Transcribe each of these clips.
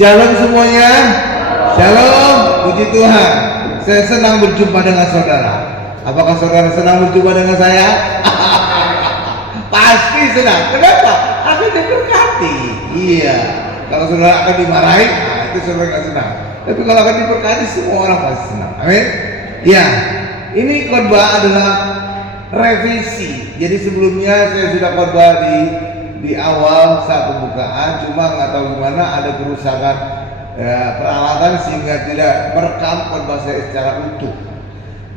Shalom semuanya. Shalom, puji Tuhan. Saya senang berjumpa dengan saudara. Apakah saudara senang berjumpa dengan saya? Pasti senang. Kenapa? Akan diberkati. Iya. Kalau saudara akan dimarahi, itu saudara nggak senang. Tapi kalau akan diberkati, semua orang pasti senang. Amin. Ya. Ini khotbah adalah revisi. Jadi sebelumnya saya sudah khotbah di awal saat pembukaan, cuma nggak tahu gimana ada kerusakan peralatan sehingga tidak merekam khotbah saya secara utuh,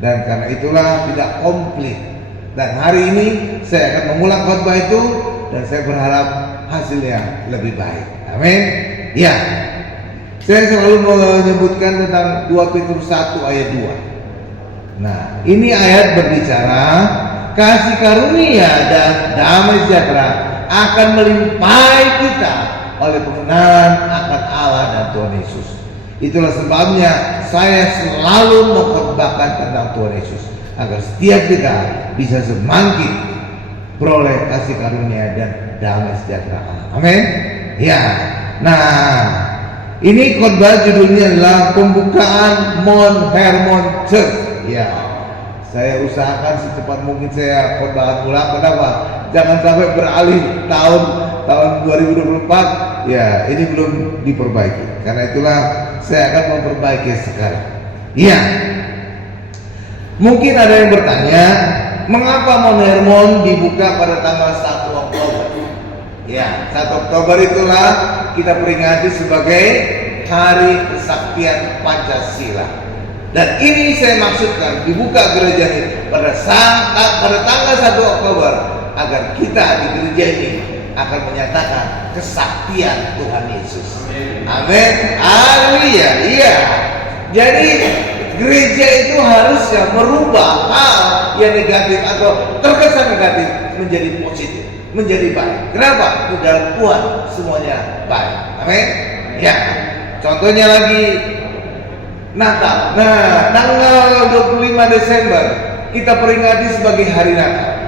dan karena itulah tidak komplit. Dan hari ini saya akan mengulang khotbah itu dan saya berharap hasilnya lebih baik. Amin. Ya, saya selalu menyebutkan tentang 2 Petrus 1 ayat 2. Nah, ini ayat berbicara kasih karunia dan damai sejahtera akan melimpahi kita oleh pengenalan akan Allah dan Tuhan Yesus. Itulah sebabnya saya selalu mengkhotbahkan tentang Tuhan Yesus, agar setiap kita bisa semakin beroleh kasih karunia dan damai sejahtera Allah. Amin. Ya. Nah, ini khotbah judulnya adalah pembukaan Mount Hermon Church. Ya, saya usahakan secepat mungkin saya khotbah ulang. Kenapa? Jangan sampai beralih tahun 2024. Ya, ini belum diperbaiki. Karena itulah saya akan memperbaiki sekarang. Iya. Mungkin ada yang bertanya, mengapa Mount Hermon dibuka pada tanggal 1 Oktober? Ya, 1 Oktober itulah kita peringati sebagai Hari Kesaktian Pancasila. Dan ini saya maksudkan dibuka gereja ini pada tanggal 1 Oktober agar kita di gereja ini akan menyatakan kesaktian Tuhan Yesus. Amin. Haleluya. Iya. Jadi gereja itu harusnya merubah hal yang negatif atau terkesan negatif menjadi positif, menjadi baik. Kenapa? Di dalam Tuhan semuanya baik. Amin. Ya. Contohnya lagi Natal. Nah, tanggal 25 Desember kita peringati sebagai hari Natal.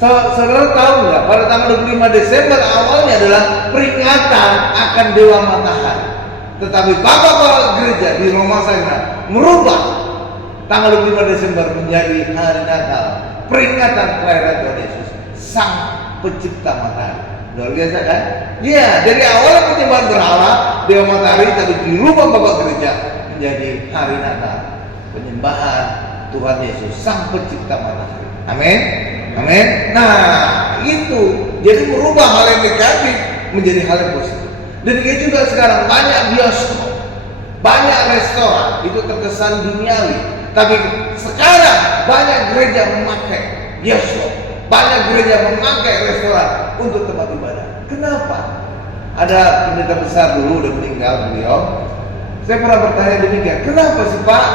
Saudara tahu nggak? Pada tanggal 25 Desember awalnya adalah peringatan akan Dewa Matahari. Tetapi Bapak Gereja di Roma sana merubah tanggal 25 Desember menjadi hari Natal, peringatan kelahiran Tuhan Yesus, Sang Pencipta Matahari. Luar biasa kan? Iya, dari awalnya penyembahan berhala Dewa Matahari, tapi dirubah Bapak Gereja menjadi hari Natal, penyembahan Tuhan Yesus, Sang Pencipta Matahari. Amin. Amin. Nah, itu jadi merubah hal yang negatif menjadi hal yang positif. Demikian juga sekarang banyak bioskop, banyak restoran, itu terkesan duniawi. Tapi sekarang banyak gereja memakai bioskop, banyak gereja memakai restoran untuk tempat ibadah. Kenapa? Ada pendeta besar dulu udah meninggal beliau. Saya pernah bertanya demikian, kenapa sih Pak?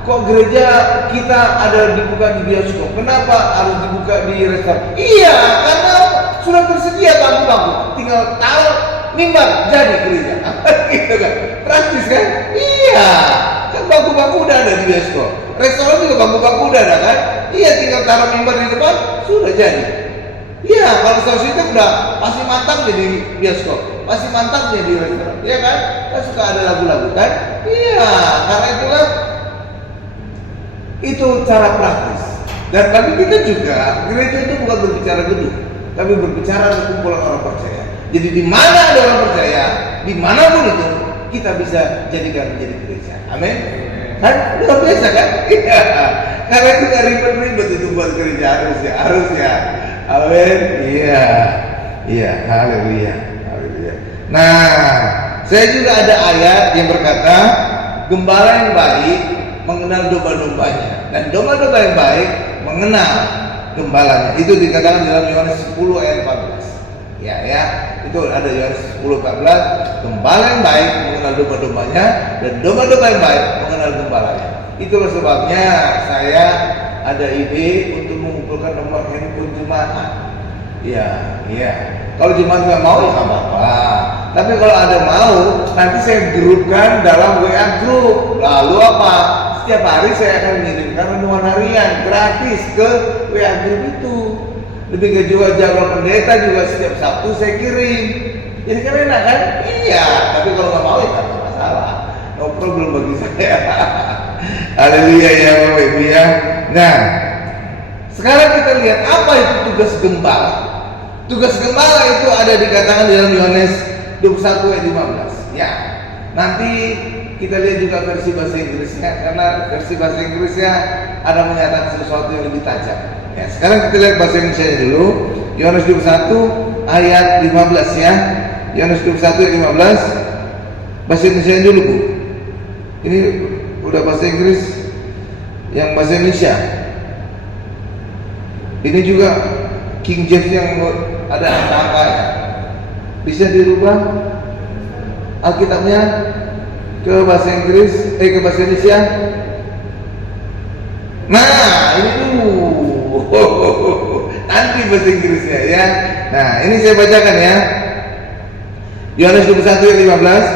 Kok gereja kita ada dibuka di bioskop? Kenapa harus dibuka di restoran? Iya, karena sudah tersedia bangku-bangku, tinggal taruh mimbar jadi gereja. Gitu kan? Praktis kan? Iya, kan bangku-bangku udah ada di bioskop. Restoran juga bangku-bangku udah ada kan? Iya, tinggal taruh mimbar di depan, sudah jadi. Iya, kalau saus itu udah pasti mantap jadi bioskop, pasti mantap jadi restoran. Iya kan? Kan suka ada lagu-lagu kan? Iya, karena itulah itu cara praktis. Dan bagi kita juga gereja itu bukan berbicara gedung, tapi berbicara tentang kumpulan orang percaya. Jadi di mana ada orang percaya, dimanapun itu kita bisa jadikan menjadi gereja. Amin. Kan luar biasa kan? Iya. Karena itu gak ribet-ribet itu buat gereja, harusnya. Amin. Iya. Iya. Haleluya. Haleluya. Nah, saya juga ada ayat yang berkata, gembala yang baik mengenal domba-dombanya, dan domba-domba yang baik mengenal gembalanya. Itu dikatakan dalam Yohanes 10 ayat 14. Ya, itu ada Yohanes 10 14. Gembala yang baik mengenal domba-dombanya, dan domba-domba yang baik mengenal gembalanya. Itulah sebabnya saya ada ide untuk mengumpulkan nomor handphone jemaat. Iya. Kalau jemaat nggak mau ya nggak apa-apa. Tapi kalau ada mau, nanti saya grupkan dalam WA grup. Lalu apa? Setiap hari saya akan mengirimkan renungan harian gratis ke WA grup itu. Demikian juga jadwal pendeta juga setiap Sabtu saya kirim. Jadi kan enak kan? Iya. Tapi kalau nggak mau ya nggak apa-apa. ngobrol bagi saya. Haleluya ya Bapak Ibu ya. Nah, sekarang kita lihat apa itu tugas gembala. Tugas gembala itu ada dikatakan dalam Yohanes 21 ayat 15. Ya, nanti kita lihat juga versi bahasa Inggrisnya, karena versi bahasa Inggrisnya ada menyatakan sesuatu yang lebih tajam. Ya, sekarang kita lihat bahasa Indonesia dulu. Yohanes 21 ayat 15 ya. Yohanes 21 ayat 15. Bahasa Indonesia dulu Bu. Ini udah bahasa Inggris, yang bahasa Indonesia. Ini juga King James yang ada angka-angka ya. Bisa dirubah Alkitabnya ke bahasa Inggris, ke bahasa Indonesia. Nah, ini dulu. Nanti bahasa Inggrisnya ya. Nah, ini saya bacakan ya. Yohanes 21 ayat 15.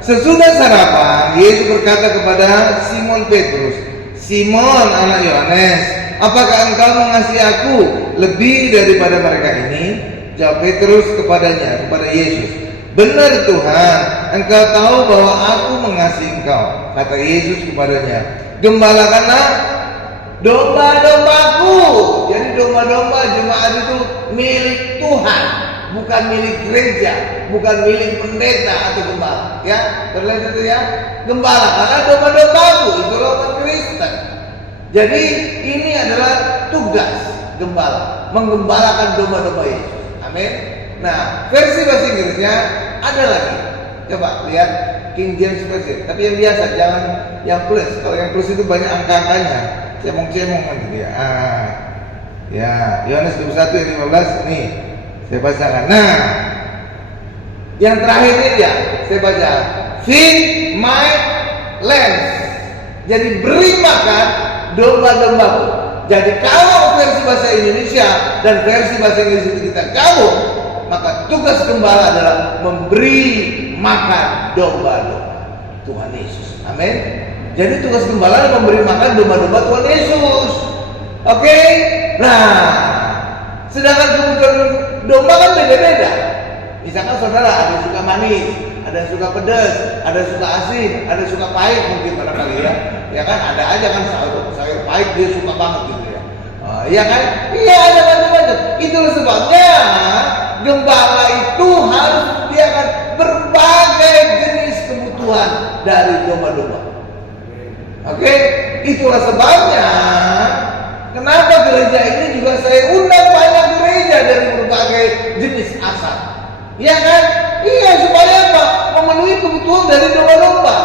Sesudah sarapan, Yesus berkata kepada Simon Petrus, "Simon anak Yohanes, apakah engkau mengasihi aku lebih daripada mereka ini?" Jawab Petrus kepada Yesus, "Benar Tuhan, engkau tahu bahwa aku mengasihi engkau." Kata Yesus kepadanya, "Gembalakanlah domba-dombaku." Jadi domba-domba jemaat itu milik Tuhan, bukan milik gereja, bukan milik pendeta atau gembala. Ya, berlihat itu ya. Gembalakanlah domba-dombaku, itu umat Kristen. Jadi ini adalah tugas gembala, menggembalakan domba-domba Yesus. Amin. Nah, versi bahasa Inggrisnya ada lagi. Coba lihat King James versi. Tapi yang biasa, jangan yang plus. Kalau yang plus itu banyak angka-angkanya, cemong-cemong kan gitu ya. Ya, Yohanes 21 ayat 15 nih saya bacakan. Nah, yang terakhir ini ya, saya baca. Feed my lambs. Jadi beri makan domba-dombaku. Jadi kalau versi bahasa Indonesia dan versi bahasa Inggris itu kita gabung, maka tugas gembala adalah memberi makan domba-domba Tuhan Yesus. Amin. Jadi tugas gembala adalah memberi makan domba-domba Tuhan Yesus. Oke. Nah, sedangkan kebutuhan domba kan beda-beda. Misalkan saudara ada yang suka manis, ada yang suka pedas, ada yang suka asin, ada yang suka pahit mungkin barangkali ya. Ya kan ada aja kan sayur pahit dia suka banget gitu ya. Iya kan? Iya ada macam-macam. Itulah sebabnya gembala itu harus menyediakan berbagai jenis kebutuhan dari domba-domba. Oke? Itulah sebabnya kenapa gereja ini juga saya undang banyak gereja dari berbagai jenis asal. Iya kan? Iya, supaya apa? Memenuhi kebutuhan dari domba-domba.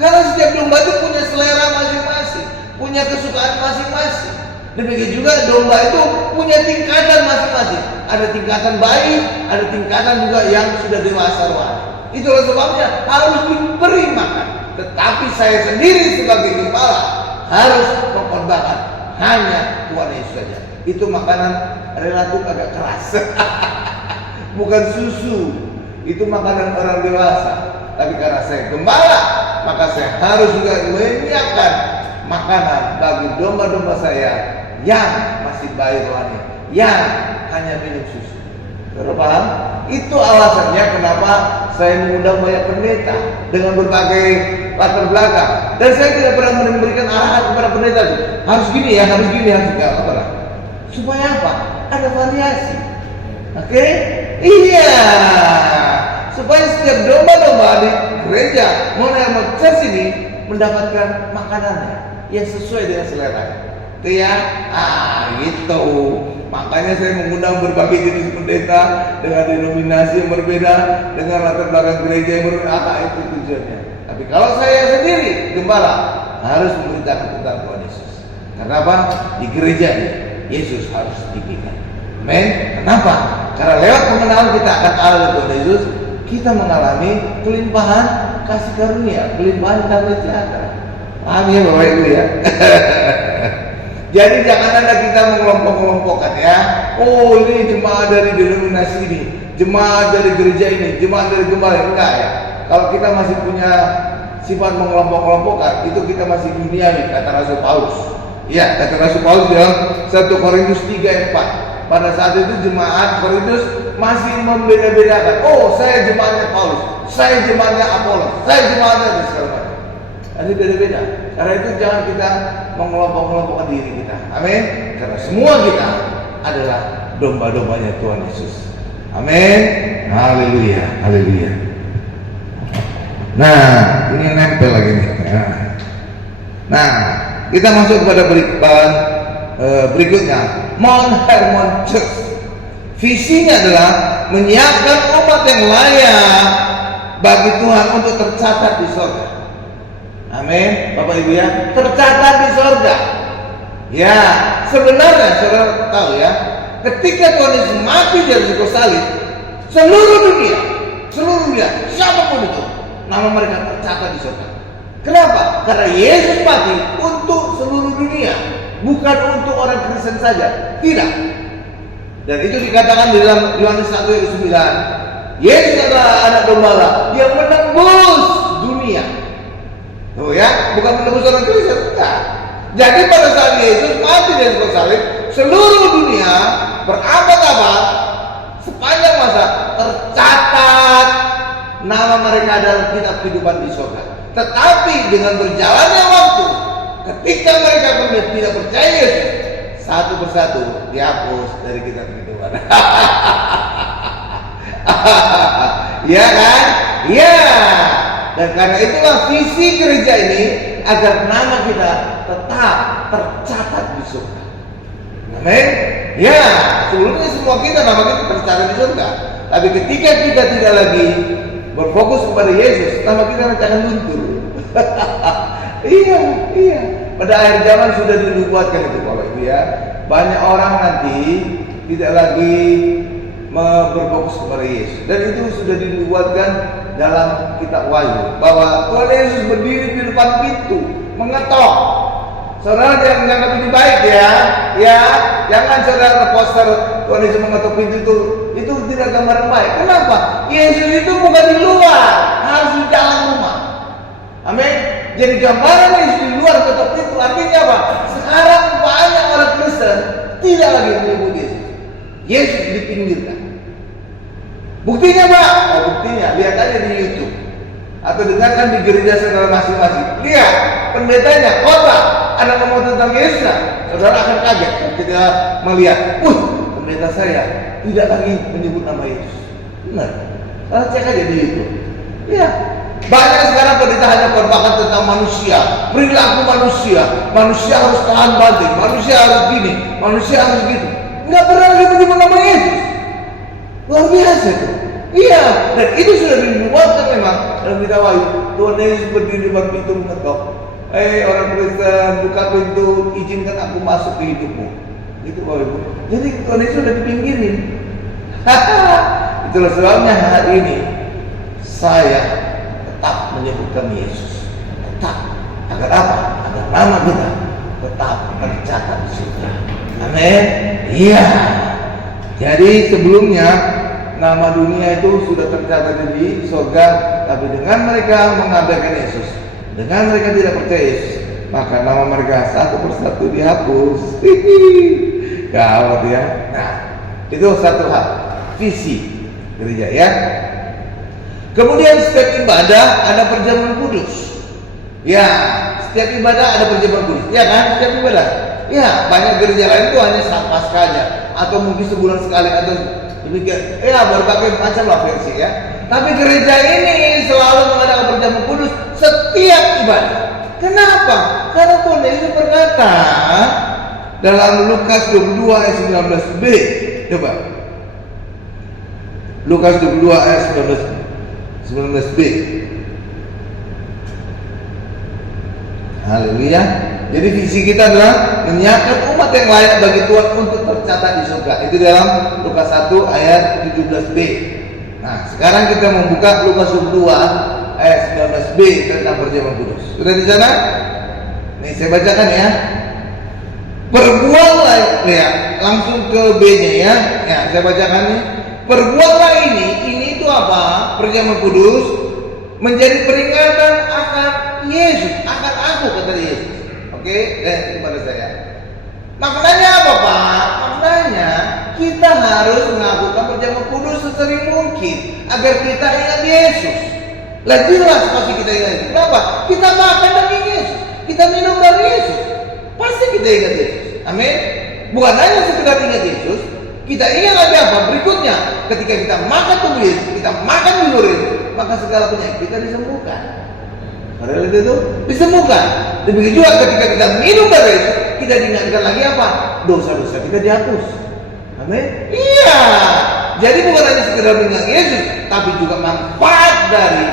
Karena setiap domba itu punya selera masing-masing, punya kesukaan masing-masing. Demikian juga domba itu punya tingkatan masing-masing. Ada tingkatan bayi, ada tingkatan juga yang sudah dewasa rohani. Itulah sebabnya harus diberi makan. Tetapi saya sendiri sebagai gembala harus mengkorbankan hanya Tuhan Yesus saja. Itu makanan relatif agak keras. Bukan susu. Itu makanan orang dewasa. Tapi karena saya gembala, maka saya harus juga menyiapkan makanan bagi domba-domba saya yang masih bayi rohani, yang hanya minum susu. Saudara paham? Itu alasannya kenapa saya mengundang banyak pendeta dengan berbagai latar belakang. Dan saya tidak pernah memberikan arahan kepada pendeta itu. Harus gini ya, harus gini, harus gini. Supaya apa? Ada variasi. Oke? Iya. Supaya setiap domba-domba di gereja Monaimo Church ini mendapatkan makanannya yang sesuai dengan selera. Itu ya. Gitu. Makanya saya mengundang berbagai jenis pendeta dengan denominasi yang berbeda, dengan latar belakang gereja yang berbeda. Itu tujuannya. Tapi kalau saya sendiri gembala harus memberitakan tentang Tuhan Yesus. Karena apa? Di gereja ini Yesus harus ditinggikan. Amin. Kenapa? Karena lewat pengenalan kita akan Allah dan Tuhan Yesus, kita mengalami kelimpahan kasih karunia, kelimpahan damai sejahtera. Paham ya Bapak Ibu ya? Jadi jangan ada kita mengelompok-kelompokkan ya. Oh ini jemaat dari denominasi ini, jemaat dari gereja ini, jemaat dari gembala. Enggak ya. Kalau kita masih punya sifat mengelompok-kelompokkan, itu kita masih duniawi, kata Rasul Paulus. Ya, kata Rasul Paulus dalam 1 Korintus 3:4. Pada saat itu jemaat Korintus masih membeda-bedakan. Oh, saya jemaatnya Paulus, saya jemaatnya Apolos, saya jemaatnya segala macam. Nanti beda-beda. Karena itu jangan kita mengelompok-kelompokkan diri kita. Amin. Karena semua kita adalah domba-dombanya Tuhan Yesus. Amin. Haleluya. Haleluya. Nah, ini nempel lagi nih. Nah, kita masuk kepada berikutnya. Mount Hermon Church. Visinya adalah menyiapkan umat yang layak bagi Tuhan untuk tercatat di surga. Amin, Bapak Ibu ya, tercatat di surga. Ya, sebenarnya saudara tahu ya, ketika Tuhan Yesus mati di atas kayu salib, seluruh dunia, siapapun itu, nama mereka tercatat di surga. Kenapa? Karena Yesus mati untuk seluruh dunia, bukan untuk orang Kristen saja. Tidak. Dan itu dikatakan di dalam Yohanes 1 ayat 9. Yesus adalah anak domba yang menembus dunia. Oh ya, bukan menembus orang Kristen, enggak. Jadi pada saat Yesus mati di atas salib, seluruh dunia berabad-abad sepanjang masa tercatat nama mereka dalam kitab kehidupan di surga. Tetapi dengan berjalannya waktu, ketika mereka kemudian tidak percaya Yesus, satu persatu dihapus dari kitab kehidupan. Ya kan? Ya. Dan karena itulah visi gereja ini agar nama kita tetap tercatat di surga. Amin. Ya, sebelumnya semua kita nama kita tercatat di surga. Tapi ketika kita tidak lagi berfokus kepada Yesus, nama kita nanti akan luntur. Iya. Pada akhir zaman sudah dinubuatkan itu Bapak Ibu ya. Banyak orang nanti tidak lagi berfokus kepada Yesus. Dan itu sudah dinubuatkan dalam kitab Wahyu bahwa Tuhan Yesus berdiri di depan pintu mengetok. Saudara jangan menganggap ini baik ya. Ya, jangan saudara poster Tuhan Yesus mengetok pintu itu tidak gambaran baik. Kenapa? Yesus itu bukan di luar, harus di dalam rumah. Amin. Jadi gambaran Yesus di luar ketok pintu artinya apa? Sekarang banyak orang Kristen tidak lagi menyebut Yesus. Yesus dipinggirkan. Buktinya Pak? Oh, buktinya lihat aja di YouTube atau dengarkan di gereja saudara masing-masing. Lihat pendetanya khotbah ada ngomong tentang Yesus, saudara akan kaget ketika melihat, pendeta saya tidak lagi menyebut nama Yesus. Benar? Saudara cek aja di YouTube. Iya. Banyak sekarang pendeta hanya berbakat tentang manusia, perilaku manusia harus tahan banting, manusia harus gini, manusia harus gitu. Nggak pernah lagi menyebut nama Yesus. Luar biasa itu. Iya, dan itu sudah dibuatkan memang dalam kitab Wahyu. Tuhan Yesus berdiri di depan pintu mengetok. Orang Kristen, buka pintu, izinkan aku masuk ke hidupmu. Itu Bapak Ibu. Jadi Tuhan Yesus sudah dipinggirin. Itulah sebabnya hari ini saya tetap menyebutkan Yesus. Tetap. Agar apa? Agar nama kita tetap tercatat di surga. Amin. Iya. Jadi sebelumnya nama dunia itu sudah tercatat di surga, tapi dengan mereka mengabaikan Yesus, dengan mereka tidak percaya Yesus, maka nama mereka satu persatu dihapus. Gawat ya. Nah, itu satu hal, visi gereja ya. Kemudian setiap ibadah ada perjamuan kudus. Ya, setiap ibadah ada perjamuan kudus. Ya kan? Setiap ibadah. Ya, banyak gereja lain itu hanya saat Paskahnya atau mungkin sebulan sekali atau demikian. Ya, berbagai macam lah versi ya. Tapi gereja ini selalu mengadakan perjamuan kudus setiap ibadah. Kenapa? Karena Tuhan Yesus berkata dalam Lukas 22 ayat 19b. Coba. Lukas 22 ayat 19b. Haleluya. Jadi visi kita adalah menyiapkan umat yang layak bagi Tuhan untuk tercatat di surga. Itu dalam Lukas 1 ayat 17b. Nah, sekarang kita membuka Lukas 22 ayat 19b tentang perjamuan kudus. Sudah di sana? Nih saya bacakan ya. Perbuatlah ya, langsung ke B-nya ya. Ya, saya bacakan nih. Perbuatlah ini itu apa? Perjamuan kudus menjadi peringatan akan Yesus, akan aku kata Yesus. Oke, kepada saya. Maknanya apa Pak? Maknanya kita harus melakukan perjamuan kudus sesering mungkin agar kita ingat Yesus. Lah jelas pasti kita ingat. Kenapa? Kita makan daging Yesus, kita minum dari Yesus, pasti kita ingat Yesus. Amin. Bukan hanya sekedar ingat Yesus, kita ingat lagi apa? Berikutnya, ketika kita makan tubuh Yesus, kita makan minum Yesus, maka segala penyakit kita disembuhkan. Padahal itu disembuhkan. Demikian juga ketika kita minum dari Yesus, kita diingatkan lagi apa? Dosa-dosa kita dihapus. Amin. Iya. Jadi bukan hanya sekedar mengingat Yesus, tapi juga manfaat dari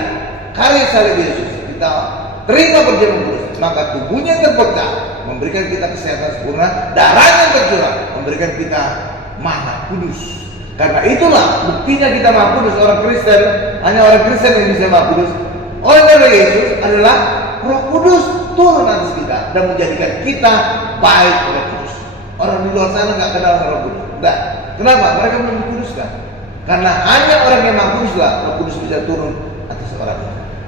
karya salib Yesus. Kita terima perjamuan kudus, maka tubuhnya terpecah, memberikan kita kesehatan sempurna, darahnya tercurah, memberikan kita Maha Kudus. Karena itulah buktinya kita Maha Kudus. Orang Kristen, hanya orang Kristen yang bisa Maha Kudus. Oleh karena Yesus adalah Roh Kudus turun atas kita dan menjadikan kita baik oleh Kudus. Orang di luar sana nggak kenal Roh Kudus. Enggak. Kenapa? Mereka belum dikuduskan. Karena hanya orang yang Maha Kudus lah Roh Kudus bisa turun atas orang.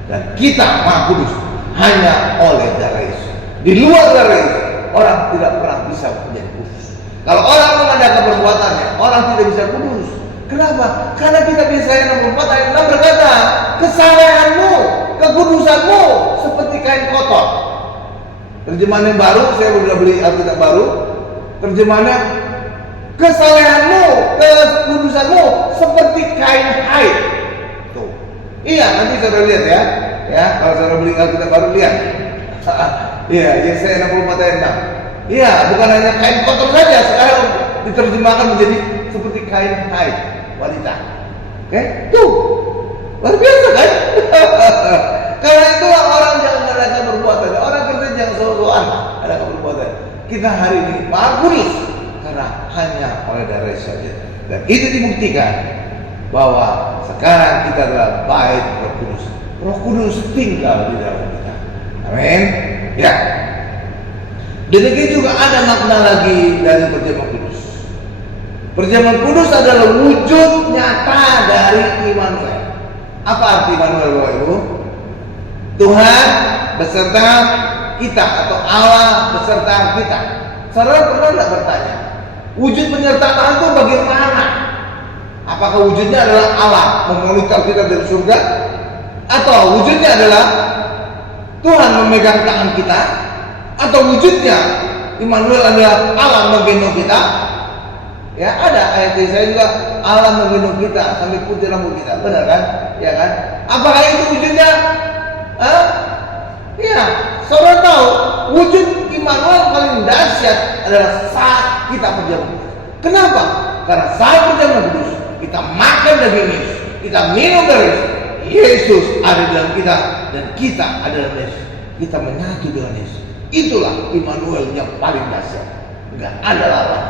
Dan kita Maha Kudus hanya oleh darah Yesus. Di luar darah Yesus, orang tidak pernah bisa menjadi kudus. Kalau orang mengadakan perbuatannya, orang tidak bisa kudus. Kenapa? Karena kita Yesaya 64 ayat 6 berkata, kesalehanmu, kekudusanmu seperti kain kotor. Terjemahan yang baru, saya sudah beli Alkitab baru. Terjemahannya, kesalehanmu, kekudusanmu seperti kain haid. Tuh. Iya, nanti saudara lihat ya. Ya, kalau saudara beli Alkitab baru lihat. Iya, Yesaya 64 ayat 6. Iya, bukan hanya kain kotor saja, sekarang diterjemahkan menjadi seperti kain haid wanita. Oke, tuh luar biasa kan? Karena itulah orang jangan mengadakan perbuatan. Orang Kristen jangan soal-soal ada perbuatan. Kita hari ini Maha Kudus karena hanya oleh darah saja. Dan itu dibuktikan bahwa sekarang kita adalah baik Roh Kudus. Roh Kudus tinggal di dalam kita. Amin. Ya. Demikian juga ada makna lagi dari perjamuan kudus. Perjamuan kudus adalah wujud nyata dari Immanuel. Apa arti Immanuel, Bapak Ibu? Tuhan beserta kita atau Allah beserta kita. Saudara pernah tidak bertanya, wujud penyertaan itu bagaimana? Apakah wujudnya adalah Allah memonitor kita dari surga? Atau wujudnya adalah Tuhan memegang tangan kita? Atau wujudnya Immanuel adalah Allah menggendong kita? Ya, ada ayat saya juga Allah menggendong kita sampai putih rambut kita, benar kan? Ya kan? Apakah itu wujudnya? Ya, saudara tahu wujud Immanuel paling dahsyat adalah saat kita perjamuan. Kenapa? Karena saat perjamuan kudus kita makan daging Yesus, kita minum dari Yesus ada dalam kita dan kita ada dalam Yesus. Kita menyatu dengan Yesus. Itulah Immanuel yang paling dahsyat. Enggak ada lawan.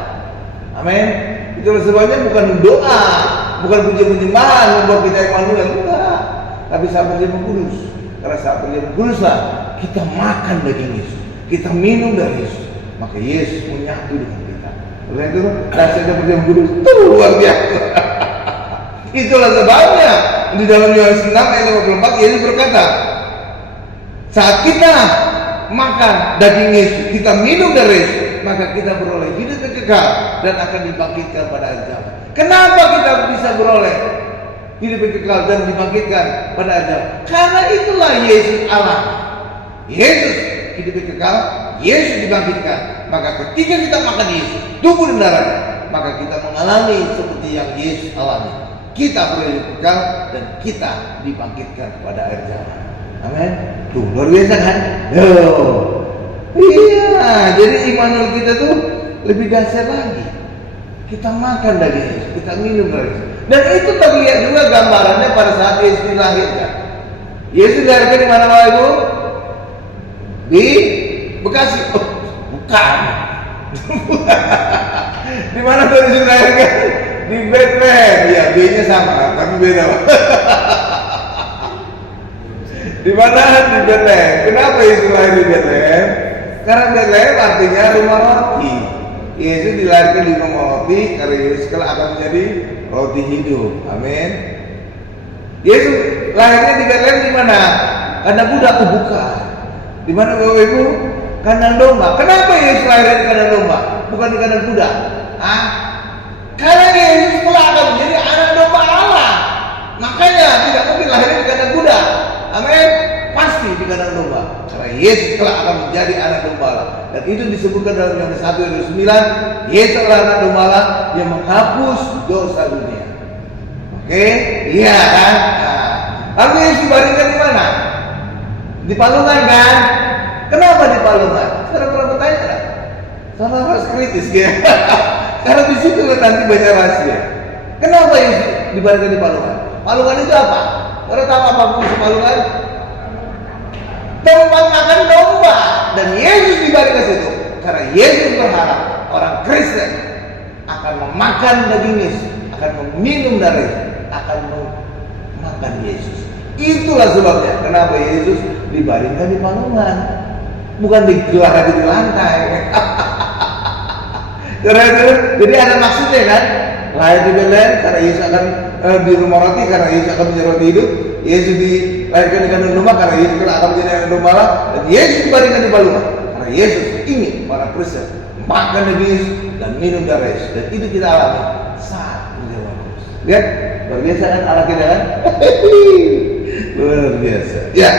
Amin. Itulah sebabnya bukan doa, bukan puji-pujian membuat kita Immanuel, enggak. Tapi saat perjamuan kudus. Karena saat perjamuan kudus lah kita makan daging Yesus, kita minum dari Yesus, maka Yesus menyatu dengan kita. Oleh itu dahsyatnya perjamuan kudus itu luar biasa. Itulah sebabnya di dalam Yohanes 6 ayat 54 Yesus berkata, saat kita makan daging Yesus, kita minum dari Yesus, maka kita beroleh hidup yang kekal dan akan dibangkitkan pada hari kiamat. Kenapa kita bisa beroleh hidup yang kekal dan dibangkitkan pada hari kiamat? Karena itulah Yesus Allah. Yesus hidup yang kekal, Yesus dibangkitkan. Maka ketika kita makan Yesus, tubuh dan darahnya, maka kita mengalami seperti yang Yesus alami. Kita beroleh hidup kekal dan kita dibangkitkan pada akhir zaman. Amin. Tuh luar biasa kan? Iya, jadi Immanuel kita tuh lebih dahsyat lagi. Kita makan daging Yesus, kita minum dari Yesus. Dan itu terlihat juga gambarannya pada saat Yesus dilahirkan. Yesus dilahirkan di mana, Bapak Ibu? Di Bekasi. Oh, bukan. Di mana Yesus dilahirkan? Di Bethlehem. Ya, B-nya sama, tapi beda. Di mana? Di Bethlehem. Kenapa Yesus lahir di Bethlehem? Karena Bethlehem artinya rumah roti. Yesus dilahirkan di rumah roti karena Yesus kelak akan menjadi roti hidup. Amin. Yesus lahirnya di Bethlehem di mana? Kandang kuda? Bukan. Di mana, Bapak Ibu? Kandang domba. Kenapa Yesus lahir di kandang domba? Bukan di kandang kuda? Karena Yesus kelak akan menjadi anak domba Allah. Makanya tidak mungkin lahir di kandang kuda. di kandang domba. Karena Yesus telah akan menjadi anak domba Allah. Dan itu disebutkan dalam Yohanes 1 ayat 9, Yesus adalah anak domba Allah yang menghapus dosa dunia. Oke, iya kan? Nah, lalu Yesus dibaringkan di mana? Di palungan kan? Kenapa di palungan? Saudara pernah bertanya kan? Saudara harus kritis ya. Karena di situ nanti banyak rahasia. Kenapa Yesus dibaringkan di palungan? Palungan itu apa? Saudara tahu apa fungsi palungan? Tempat makan domba. Dan Yesus dibaringkan situ karena Yesus berharap orang Kristen akan memakan daging Yesus, akan meminum darah, akan memakan Yesus. Itulah sebabnya kenapa Yesus dibaringkan di palungan, bukan digelar aja di lantai. Jadi ada maksudnya kan? Lahir di Bethlehem karena Yesus akan di rumah roti, karena Yesus akan menjadi roti hidup. Yesus dilahirkan di kandang domba karena Yesus akan menjadi anak domba Allah. Dan Yesus dibaringkan di palungan karena Yesus ingin para Kristen makan daging Yesus dan minum darah Yesus. Dan itu kita alami saat menjadi Kristus. Lihat, luar biasa kan anak kita kan? Luar biasa. Ya,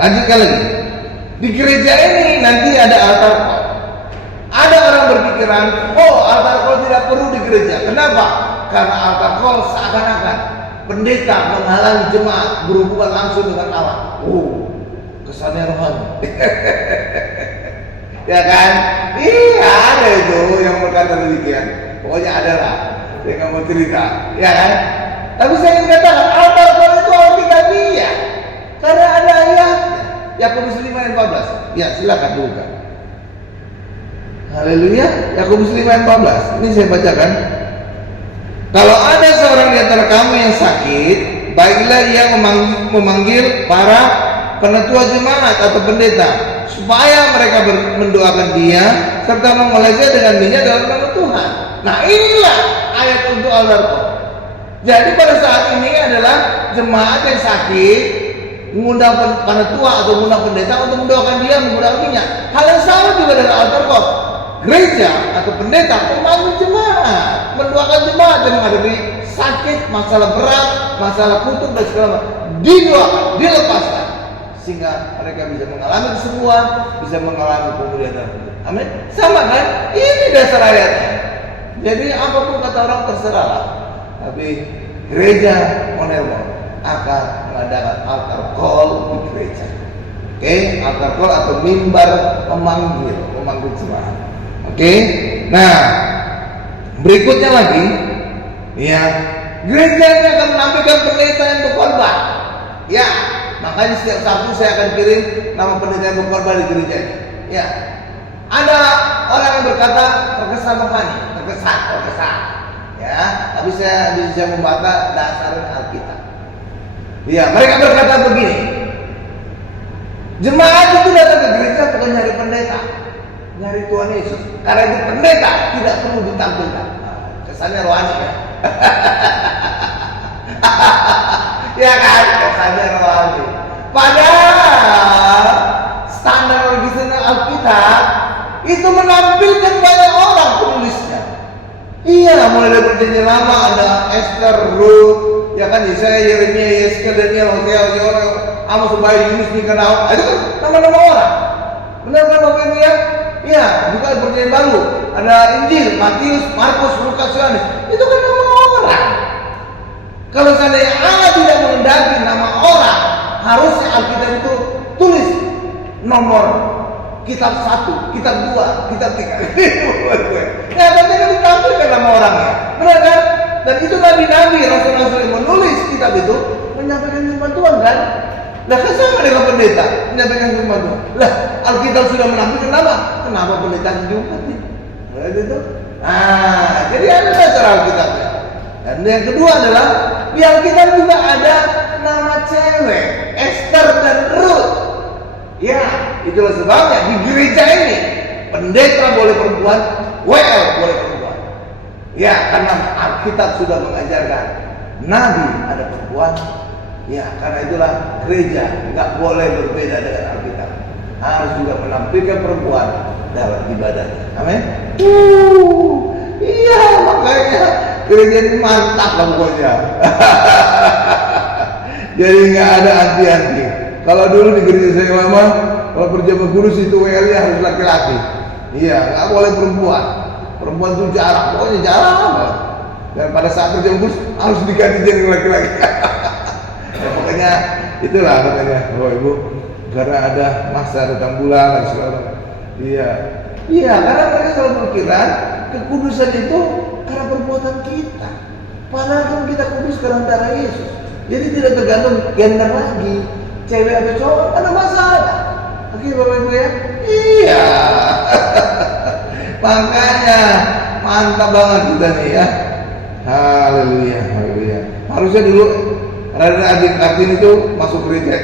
lanjutkan lagi. Di gereja ini nanti ada altar call. Ada orang berpikiran, oh altar call tidak perlu di gereja. Kenapa? Karena altar call seakan-akan pendeta menghalangi jemaat berhubungan langsung dengan Allah. Oh, kesannya rohani. Ya kan? Iya, ada itu yang berkata demikian. Pokoknya ada lah. Dia nggak mau cerita, ya kan? Tapi saya ingin katakan altar call itu alkitabiah. Karena ada ayat Yakobus 5 ayat 14. Ya, silakan buka. Haleluya. Yakobus 5 ayat 14. Ini saya bacakan. Kalau ada seorang di antara kamu yang sakit, baiklah ia memanggil para penetua jemaat atau pendeta supaya mereka mendoakan dia serta mengolesnya dengan minyak dalam nama Tuhan. Nah, inilah ayat untuk altar call. Jadi pada saat ini adalah jemaat yang sakit mengundang penetua atau mengundang pendeta untuk mendoakan dia menggunakan minyak. Hal yang sama juga dengan altar call. Gereja atau pendeta memanggil jemaat, mendoakan jemaat yang menghadapi sakit, masalah berat, masalah kutuk dan segala macam. Didoakan, dilepaskan sehingga mereka bisa mengalami kesembuhan, bisa mengalami pemulihan dalam hidup. Amin. Sama kan? Ini dasar ayatnya. Jadi apapun kata orang terserahlah. Tapi gereja Monermon akan mengadakan altar call di gereja. Oke, altar call atau mimbar memanggil jemaat. Oke, nah berikutnya lagi, ya gereja ini akan menampilkan pendeta yang berkorban. Ya, makanya setiap Sabtu saya akan kirim nama pendeta yang berkorban di gereja ini. Ya, ada orang yang berkata terkesan rohani, terkesan. Ya, tapi saya bisa membaca dasarnya Alkitab. Ya, mereka berkata begini. Jemaat itu datang ke gereja bukan nyari pendeta, nyari Tuhan Yesus. Karena itu pendeta tidak perlu ditampilkan. Kesannya rohani ya. Ya kan, kesannya rohani. Padahal standar original Alkitab itu menampilkan banyak orang penulisnya. Iya, mulai dari perjanjian lama ada Esther, Ruth, ya kan, Yesaya, Yeremia, Yeskel, Daniel, Hosea, Yoel, Amos, Obadiah, Yunus, Mika, Nahum. Itu kan nama-nama orang. Benar kan Bapak Ibu ya? Iya, juga perjanjian baru ada Injil, Matius, Markus, Lukas, Yohanes. Itu kan nama orang. Kalau seandainya Allah tidak mengendaki nama orang, harusnya Alkitab itu tulis nomor kitab 1, kitab 2, kitab 3. Nyatanya kan ditampilkan nama orangnya, benar kan? Dan itu nabi-nabi, rasul-rasul yang menulis kitab itu menyampaikan firman Tuhan kan? Lah kan sama dengan pendeta menyampaikan firman Tuhan. Lah Alkitab sudah menampilkan nama, kenapa pendeta diumpetin? Nah itu. Nah, jadi ada dasar Alkitabnya. Dan yang kedua adalah di Alkitab juga ada nama cewek, Esther dan Ruth. Ya, itulah sebabnya di gereja ini pendeta boleh perempuan, WL boleh perempuan. Ya, karena Alkitab sudah mengajarkan nabi ada perempuan. Ya, karena itulah gereja nggak boleh berbeda dengan Alkitab. Harus juga menampilkan perempuan dalam ibadahnya. Amin. Iya, makanya gereja ini mantap lah pokoknya. Jadi nggak ada anti-anti. Kalau dulu di gereja saya lama, kalau berjamaah kudus itu WL-nya harus laki-laki. Iya, nggak boleh perempuan. Perempuan itu jarang, pokoknya jarang banget. Dan pada saat berjamaah kudus harus diganti jadi laki-laki. Ya, pokoknya itulah katanya, Ibu, karena ada masa datang bulan dan segala. Iya, iya, karena mereka selalu berpikiran kekudusan itu karena perbuatan kita. Padahal kan kita kudus karena darah Yesus. Jadi tidak tergantung gender lagi, cewek atau cowok, ada masalah. Oke Bapak Ibu ya? Iya. Makanya mantap banget kita nih ya. Haleluya, haleluya. Harusnya dulu Raden Adin Kartin itu masuk gereja.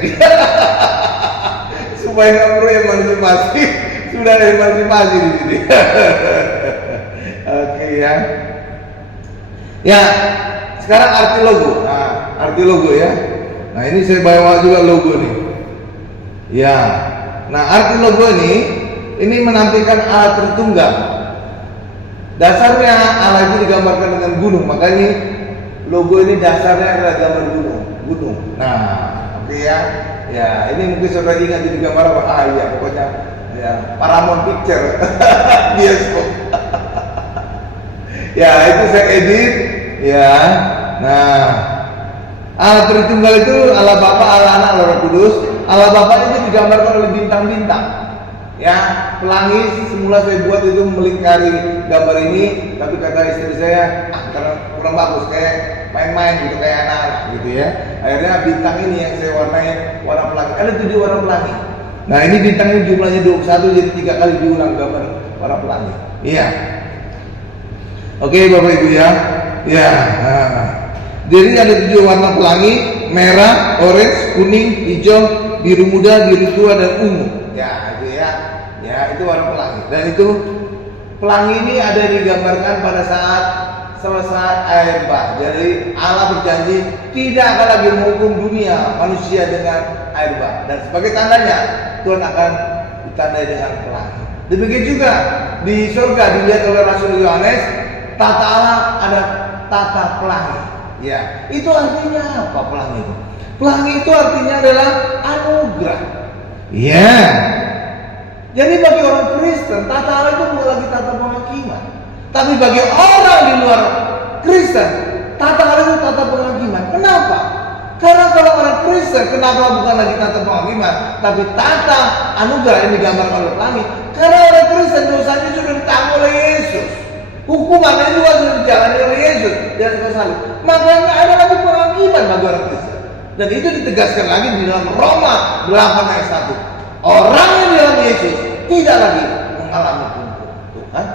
Supaya nggak perlu emansipasi. Sudah ada emansipasi di sini. Oke ya. Ya, sekarang arti logo. Nah, arti logo ya. Nah, ini saya bawa juga logo nih. Ya. Nah, arti logo ini menampilkan alat tertunggal. Dasarnya Allah itu digambarkan dengan gunung, makanya logo ini dasarnya adalah gambar gunung. Nah, oke ya. Ya, ini mungkin saudara ingat jadi gambar apa? Ah iya, pokoknya ya, Paramount Picture. Bioskop. Ya, itu saya edit ya. Nah, Allah Tritunggal itu Allah Bapa, Allah Anak, Allah Roh Kudus. Allah Bapa itu digambarkan oleh bintang-bintang. Ya, pelangi semula saya buat itu melingkari gambar ini, tapi kata istri saya, karena kurang bagus, kayak main-main gitu, kayak anak-anak gitu ya. Akhirnya bintang ini yang saya warnai warna pelangi. Ada 7 warna pelangi. Nah, ini bintangnya jumlahnya 21, jadi 3 kali diulang gambar warna pelangi. Iya. Oke Bapak Ibu ya. Ya. Nah. Jadi ada 7 warna pelangi: merah, orange, kuning, hijau, biru muda, biru tua, dan ungu. Ya, itu ya. Ya, itu warna pelangi. Dan itu pelangi ini ada digambarkan pada saat selesai air bah. Jadi Allah berjanji tidak akan lagi menghukum dunia manusia dengan air bah. Dan sebagai tandanya Tuhan akan ditandai dengan pelangi. Demikian juga di surga dilihat oleh Rasul Yohanes, tata Allah ada tata pelangi. Ya, itu artinya apa pelangi itu? Pelangi itu artinya adalah anugerah. Ya. Jadi bagi orang Kristen, tata Allah itu bukan lagi tata penghakiman. Tapi bagi orang di luar Kristen, tata Allah itu tata penghakiman. Kenapa? Karena kalau orang Kristen, kenapa bukan lagi tata penghakiman, tapi tata anugerah yang digambarkan oleh pelangi? Karena orang Kristen dosanya sudah ditanggung oleh Yesus. Hukumannya juga sudah dijalani oleh Yesus di atas salib. Maka nggak ada lagi penghakiman bagi orang Kristen. Dan itu ditegaskan lagi di dalam Roma 8 ayat 1. Orang yang di dalam Yesus tidak lagi mengalami hukuman. Tuh kan?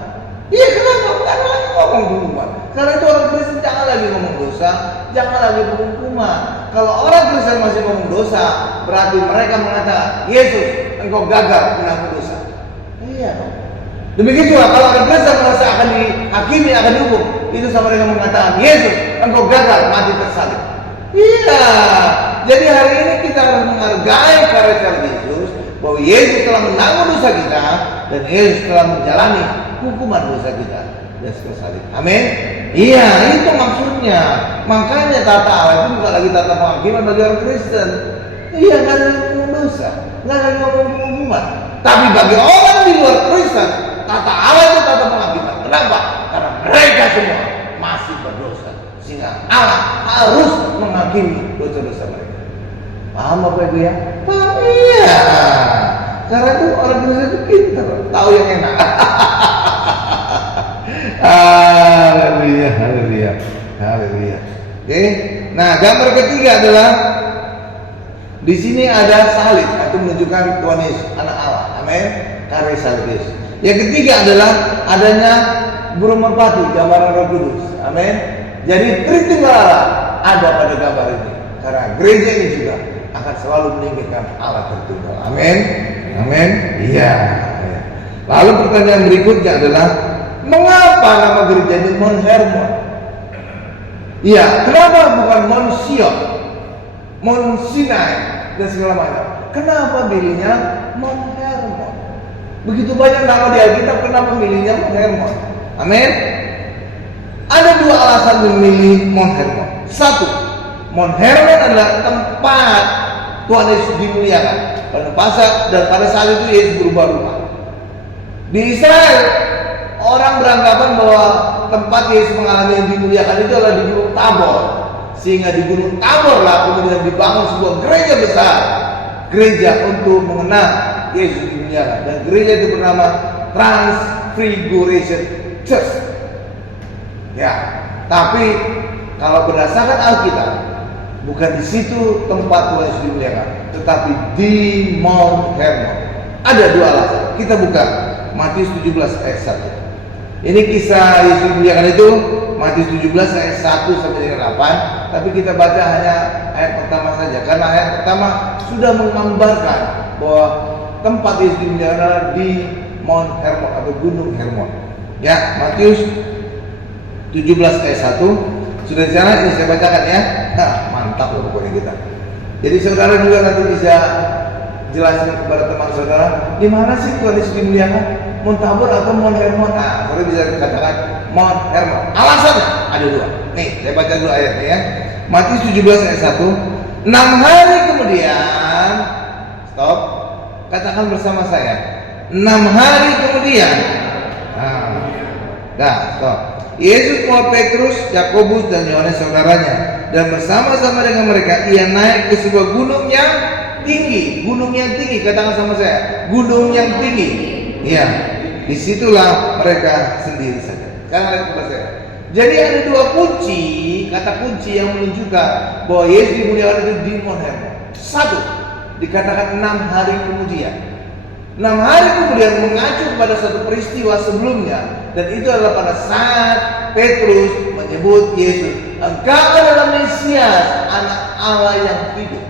Iya, kenapa? Karena lagi ngomong hukuman. Karena itu orang Kristen jangan lagi ngomong dosa, jangan lagi penghukuman. Kalau orang Kristen masih ngomong dosa, berarti mereka mengatakan, Yesus, engkau gagal menanggung dosa. Iya dong. Demikian juga kalau orang Kristen merasa akan dihakimi, akan dihukum, itu sama dengan mengatakan, Yesus, engkau gagal mati tersalib. Iya. Jadi hari ini kita harus menghargai karya Yesus, bahwa Yesus telah menanggung dosa kita dan Yesus telah menjalani hukuman dosa kita dan tersalib. Amin. Iya, itu maksudnya. Makanya tata Allah itu bukan lagi tata penghakiman bagi orang Kristen. Iya, nggak ada ngomong dosa, nggak ada ngomong penghukuman. Tapi bagi orang di luar Kristen, tata Allah itu tata penghakiman. Kenapa? Karena mereka semua masih berdosa, sehingga Allah harus menghakimi dosa-dosa mereka. Paham Bapak Ibu ya? Paham, iya. Karena itu orang Kristen itu pintar, tahu yang enak. Haleluya, haleluya, haleluya. Oke, nah gambar ketiga adalah di sini ada salib, itu menunjukkan Tuhan Yesus, Anak Allah. Amin. Karya salib Yesus. Yang ketiga adalah adanya burung merpati, gambaran Roh Kudus. Amin. Jadi Tritunggal Allah ada pada gambar ini. Karena gereja ini juga akan selalu meninggikan Allah Tritunggal. Amin. Amin. Iya. Lalu pertanyaan berikutnya adalah mengapa nama gereja ini Mount Hermon? Iya, kenapa bukan Mount Sion, Mount Sinai dan segala macam? Kenapa pilihnya Mount Hermon? Begitu banyak nama di Alkitab, kenapa pilihnya Mount Hermon? Amin. Ada 2 alasan memilih Mount Hermon. Satu, Mount Hermon adalah tempat Tuhan Yesus dimuliakan. Pada saat itu Yesus berubah-ubah. Di Israel, orang beranggapan bahwa tempat Yesus mengalami yang dimuliakan itu adalah di Gunung Tabor. Sehingga di Gunung Tabor lah kemudian dibangun sebuah gereja besar. Gereja untuk mengenang Yesus dimuliakan. Dan gereja itu bernama Transfiguration Church. Ya, tapi kalau berdasarkan Alkitab, bukan di situ tempat Tuhan Yesus dimuliakan, tetapi di Mount Hermon. Ada dua alasan. Kita buka Matius 17 ayat 1. Ini kisah Yesus dimuliakan itu Matius 17 ayat 1 sampai dengan 8. Tapi kita baca hanya ayat pertama saja, karena ayat pertama sudah menggambarkan bahwa tempat Yesus dimuliakan adalah di Mount Hermon atau Gunung Hermon. Ya, Matius 17 ayat 1. Sudah di sana, ini saya bacakan ya. Nah, mantap loh pokoknya kita. Jadi saudara juga nanti bisa jelaskan kepada teman saudara, di mana sih Tuhan Yesus dimuliakan? Mount Tabor atau Mount Hermon? Nah, saudara bisa katakan Mount Hermon. Alasannya ada dua. Nih, saya baca dulu ayatnya ya. Matius 17 ayat 1. 6 hari kemudian, stop. Katakan bersama saya. 6 hari kemudian. Stop. Yesus mau Petrus, Yakobus dan Yohanes saudaranya, dan bersama-sama dengan mereka ia naik ke sebuah gunung yang tinggi. Gunung yang tinggi, katakan sama saya, gunung yang tinggi. Iya, disitulah mereka sendiri saja. Sekarang lihat kepada saya. Jadi ada dua kunci, kata kunci yang menunjukkan bahwa Yesus dimuliakan itu di Mount Hermon. Satu, dikatakan 6 hari kemudian. 6 hari kemudian mengacu pada satu peristiwa sebelumnya, dan itu adalah pada saat Petrus menyebut Yesus, engkau adalah Mesias, anak Allah yang hidup.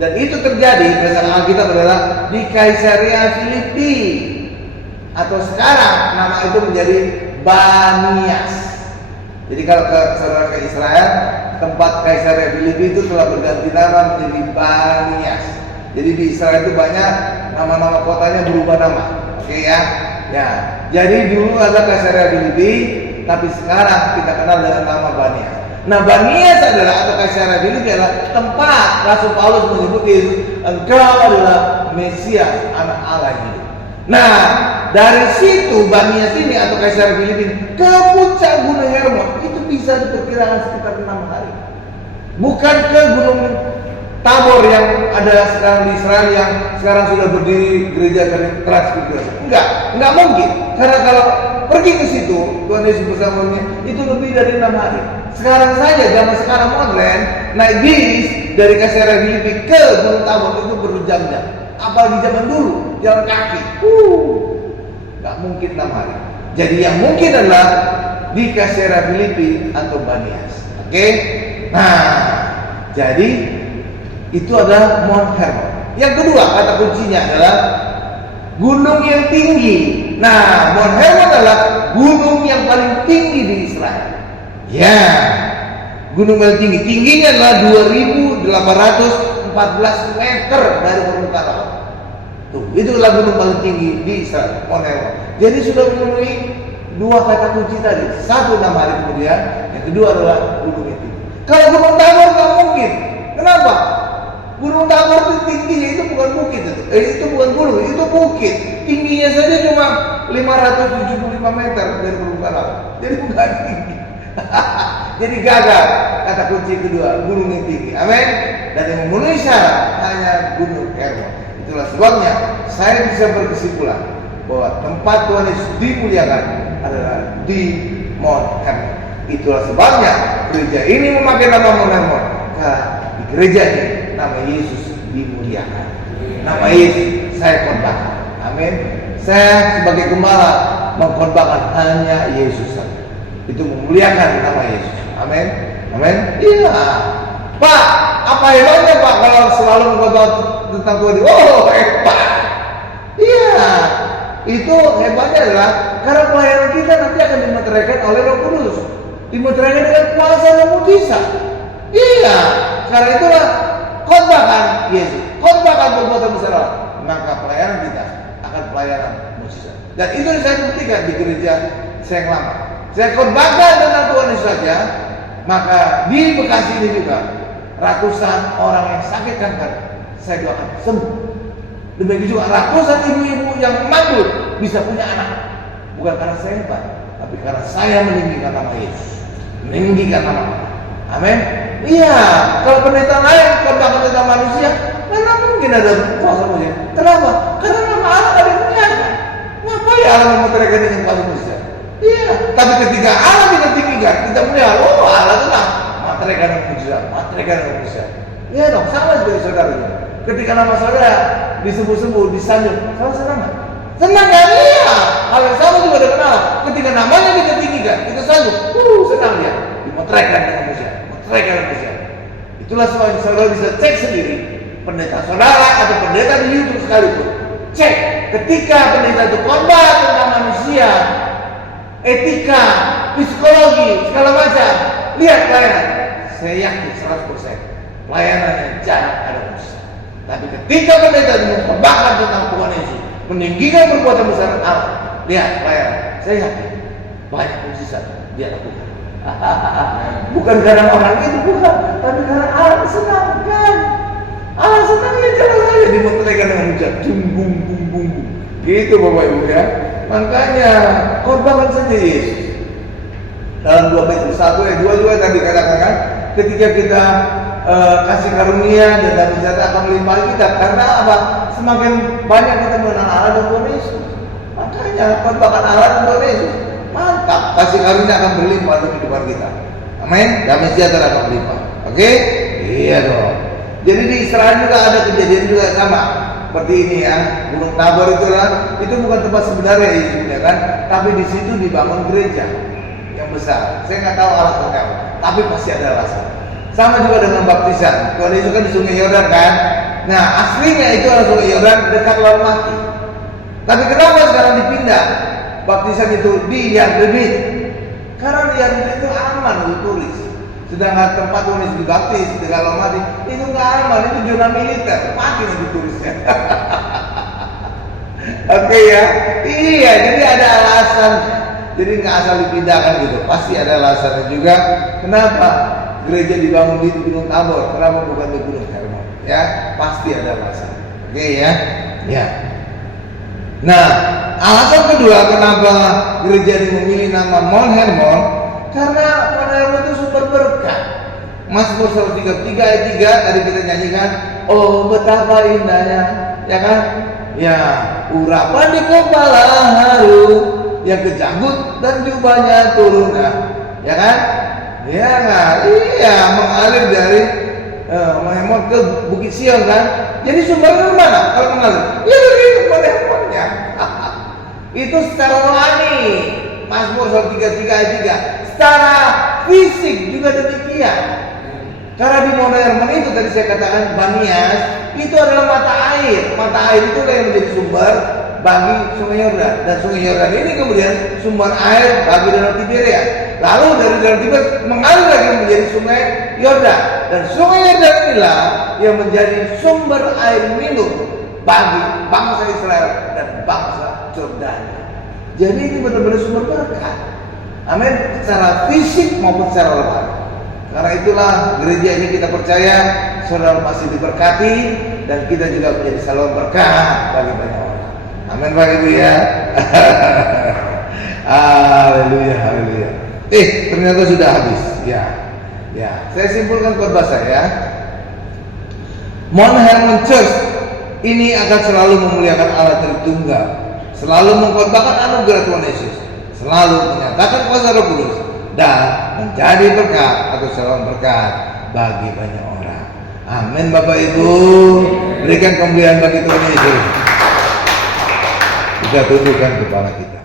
Dan itu terjadi berdasarkan Alkitab adalah di Kaisarea Filipi, atau sekarang nama itu menjadi Banias. Jadi kalau saudara ke Israel, tempat Kaisarea Filipi itu telah berganti nama menjadi Banias. Jadi di Israel itu banyak nama-nama kotanya berubah nama. Oke ya. Ya. Jadi dulu ada Kaisarea Filipi, tapi sekarang kita kenal dengan nama Banias. Nah, Banias adalah atau Kaisarea Filipi adalah tempat Rasul Paulus menyebut Yesus, engkau adalah Mesias, anak Allah yang hidup. Nah, dari situ Banias ini atau Kaisarea Filipi ke puncak Gunung Hermon itu bisa diperkirakan sekitar 6 hari. Bukan ke Gunung Tabor yang ada sekarang di Israel yang sekarang sudah berdiri gereja Transfiguration. Enggak mungkin. Karena kalau pergi ke situ, Tuhan Yesus bersamanya itu lebih dari 6 hari. Sekarang saja, zaman sekarang modern, naik bis dari Kaisarea Filipi ke Gunung Tabor itu berjam-jam. Apalagi zaman dulu, jalan kaki. Enggak mungkin 6 hari. Jadi yang mungkin adalah di Kaisarea Filipi atau Banias. Oke? Nah, jadi itu adalah Mount Hermon. Yang kedua, kata kuncinya adalah gunung yang tinggi. Nah, Mount Hermon adalah gunung yang paling tinggi di Israel. Ya, gunung yang tinggi. Tingginya adalah 2.814 meter dari permukaan laut. Tuh, itulah gunung paling tinggi di Israel, Mount Hermon. Jadi sudah memenuhi dua kata kunci tadi. Satu 6 hari kemudian, yang kedua adalah gunung yang tinggi. Kalau Gunung Tabor nggak mungkin. Kenapa? Gunung Tabor itu tingginya itu bukan bukit itu bukan gunung, itu bukit. Tingginya saja cuma 575 meter dari permukaan laut. Jadi bukan tinggi. Jadi gagal kata kunci kedua, gunung yang tinggi. Amin. Dan yang memenuhi syarat hanya Gunung Hermon. Itulah sebabnya saya bisa berkesimpulan bahwa tempat Tuhan Yesus dimuliakan adalah di Mount Hermon. Itulah sebabnya gereja ini memakai nama Mount Hermon. Karena di gereja ini nama Yesus dimuliakan. Nama Yesus saya khotbahkan. Amin. Saya sebagai gembala mengkhotbahkan hanya Yesus saja. Itu memuliakan nama Yesus. Amin. Amin. Iya. Pak, apa hebatnya Pak kalau selalu mengkhotbah tentang Tuhan? Oh, hebat. Iya. Itu hebatnya adalah karena pelayanan kita nanti akan dimeteraikan oleh Roh Kudus. Dimeteraikan dengan kuasa dan mujizat. Iya. Karena itulah khotbahkan Yesus, khotbahkan perbuatan besar Allah, maka pelayanan kita akan pelayanan mujizat. Dan itu yang saya buktikan di gereja saya yang lama. Saya khotbahkan tentang Tuhan Yesus saja, maka di Bekasi ini juga ratusan orang yang sakit kanker saya doakan sembuh. Demikian juga ratusan ibu-ibu yang mandul bisa punya anak. Bukan karena saya hebat, tapi karena saya meninggikan nama Yesus, meninggikan nama Allah. Amin. Iya, kalau pendeta lain khotbah tentang manusia, mana mungkin ada kuasa manusia? Kenapa? Karena nama Allah ada yang menyatakan. Ngapain Allah memutarkan dengan kuasa manusia? Iya, tapi ketika Allah kita tinggikan, kita melihat, oh Allah tenang, memutarkan dengan mujizat, memutarkan dengan mujizat. Iya dong, sama seperti saudara. Ketika nama saudara disebut-sebut, disanjung, saudara senang nggak? Senang kan? Iya. Hal yang sama juga dengan Allah. Ketika namanya kita tinggikan, kita sanjung, senang dia. Dimotrekan dengan mujizat, motrekan dengan mujizat. Itulah sebabnya saudara bisa cek sendiri pendeta saudara atau pendeta di YouTube sekalipun. Cek ketika pendeta itu khotbah tentang manusia, etika, psikologi, segala macam. Lihat pelayanan. Saya yakin 100% pelayanannya jarang ada mujizat. Tapi ketika pendeta mengkhotbahkan tentang Tuhan Yesus, meninggikan perbuatan besar Allah, lihat pelayanan. Saya yakin banyak mujizat dia lakukan. Bukan karena orang itu, bukan, tapi karena Allah senangkan. Allah senang ya jalan saja dimutlekan dengan mujizat. Bung bung bung. Gitu Bapak Ibu ya. Makanya korbankan saja Yesus. Dalam 2 Petrus 1 ayat 2 juga tadi katakan, ketika kita kasih karunia dan dari senjata akan melimpahi kita. Karena apa? Semakin banyak kita mengenal Allah dan Tuhan Yesus. Makanya korbankan Allah dan Tuhan Yesus. Mantap, kasih karunia akan berlimpah dalam kehidupan kita. Amin. Damai sejahtera akan berlimpah. Oke? Iya dong. Jadi di Israel juga ada kejadian juga sama seperti ini ya. Gunung Tabor itu bukan tempat sebenarnya ya kan, tapi di situ dibangun gereja yang besar. Saya nggak tahu alasannya apa, tapi pasti ada alasan. Sama juga dengan baptisan. Kalau itu kan di Sungai Yordan kan. Nah aslinya itu adalah Sungai Yordan dekat Laut Mati. Tapi kenapa sekarang dipindah baptisan itu di Yardenit? Karena di Yardenit itu aman untuk turis. Sedangkan tempat turis dibaptis di Laut Mati itu nggak aman, itu zona militer, mati nanti turisnya. Oke ya, iya. Jadi ada alasan. Jadi nggak asal dipindahkan gitu. Pasti ada alasannya juga. Kenapa gereja dibangun di Gunung Tabor? Kenapa bukan di Gunung Hermon? Ya, pasti ada alasan. Oke ya, ya. Nah, alasan kedua kenapa gereja ini memilih nama Mount Hermon, karena Mount Hermon itu sumber berkah. Mazmur 133 ayat 3 tadi kita nyanyikan, oh betapa indahnya, ya kan? Ya, urapan di kepala harum, yang kejanggut dan jubahnya turun, ya kan? Ya kan? Iya, mengalir dari Hermon ke Bukit Sion kan? Jadi sumbernya mana? Kalau mengalir, ya dari Hermonnya. Itu secara rohani. Mazmur 133 ayat 3. Secara fisik juga demikian. Karena di Mount Hermon itu tadi saya katakan Banias itu adalah mata air. Mata air itu yang menjadi sumber bagi Sungai Yordan. Dan Sungai Yordan ini kemudian sumber air bagi Danau Tiberias. Lalu dari Danau Tiberias mengalir lagi menjadi Sungai Yordan. Dan Sungai Yordan inilah yang menjadi sumber air minum bagi bangsa Israel dan bangsa Jordania. Jadi ini benar-benar sumber berkah. Amin. Secara fisik maupun secara rohani. Karena itulah gereja ini kita percaya saudara masih diberkati dan kita juga menjadi saluran berkah bagi banyak orang. Amin Bapak Ibu ya. Haleluya, haleluya. Ternyata sudah habis. Ya. Ya, saya simpulkan khotbah saya. Mount Hermon Church ini akan selalu memuliakan Allah Tritunggal, selalu mengkhotbahkan anugerah Tuhan Yesus, selalu menyatakan kuasa Roh Kudus dan menjadi berkat atau saluran berkat bagi banyak orang. Amin Bapak Ibu. Berikan kemuliaan bagi Tuhan Yesus. Kita tundukkan kepala kita.